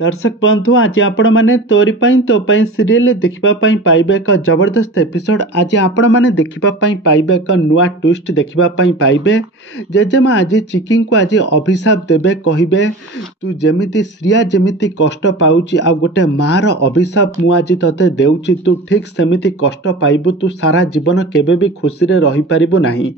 दर्शक बंधु आज आपण मैंने तोरी पाई तो पाई सीरियल देखा पाइबे एक जबरदस्त एपिसोड। आज आपण मैंने देखा पाइबे एक नुआ ट्विस्ट देखा पाइबे। जेजेमा आज चिकी को आज अभिशाप देवे कहे तू जमी श्रिया जमी कष्ट पाऊँच आ गोटे मार अभिशाप मु आज तते देउची तू ठीक सेमिति कष्ट पाइबु तू सारा जीवन केबे भी खुशी रे रही पारिबु नाही।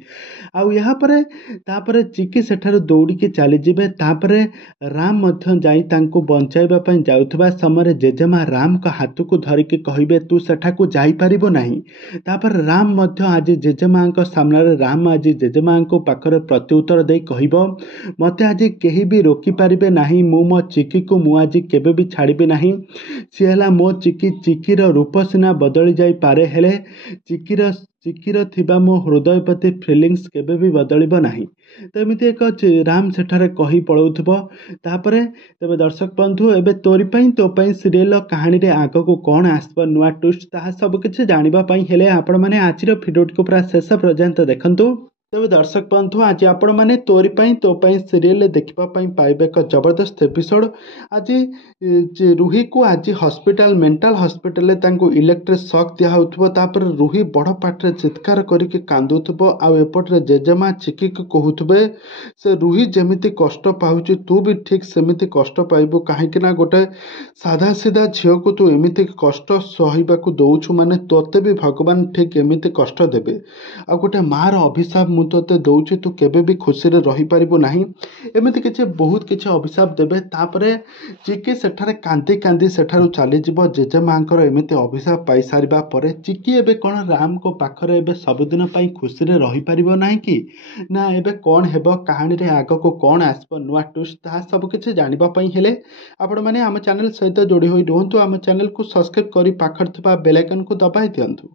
आउ यहाँ पर तापर चिकी सेठारु दौड़िकी चली जिबे। तापरे राम मध्य जाई तांको बंचाइबा पई जाउथबा समय जेजेमा राम का हाथ को धरिकी कहिबे तू सेठाकू जाई पारिबो नाही। तापर राम मध्य आज जेजेमा सामने राम आज जेजेमा पाखरे प्रत्युत्तर दे कहिबो मते आज केही भी रोकी पारिबे नाही। मु मो चिकी को मु आज केबे भी छाड़िबे नाही। सी हला मो चिकी। चिकीर रूप सिना बदली जाई पारे हेले चिकीर थिबा मो हृदय प्रति फिलिंग्स केबे भी बदलिबो नाही। तो एमती एक राम सेठारे कही पलाउथबो। तापरे तेबे दर्शक बंधु एबे तोरी पई तो पई सीरियल कहानी रे आग को कौन आसब नुआ ट्विस्ट ताहा सब किछि जानिबा पई हेले आपण माने आजिर भिडियोटी को पूरा शेष पर्यंत देखंतु। तेबे दर्शक बंधु आज आपण मैंने तोरी पई तो पई सीरियल देखा पाइबे एक जबरदस्त एपिसोड। आज रूही को आज hospital mental hospital electric shock दिया होथबो। तापर रूही बड़ पाटरे चित्कार करके कांदुथबो। आ एपटरे जेजेमा चिकी को कहूथबे से रूही जेमिति कष्ट पाउची तू भी ठीक सेमिति कष्ट पाइबु काहेकि ना गोटे साधा सीधा झील को तू एमिति कष्ट सहिबाकू दउछु माने तोते भी भगवान ठीक एमिति कष्ट देबे। आ गोटे मार अभिशाप मु तोते दउछि तू केबे भी खुशी रे रही पारिबो नाही। एमिति किछि बहुत किछि अभिशाप देबे। तापरे चिकी सेठारे कांदी कांदी सेठारु चली जिवो। जेजेमांकर एमिति अभिशाप पाई सारिबा परे चिकी एबे कोन राम को पाखरे एबे सबदिन पई खुशी रे रही पारिबो नाही कि ना एबे कोन हेबो कहानी रे आग को कोन आसबो नुआ ट्विस्ट ता सब किछि जानिबा पई हेले आपण माने हम चैनल सहित जोड़ी होई रहंतु। हम चैनल को सब्सक्राइब करी पाखर थबा बेल आइकन को दबाई दियंतु।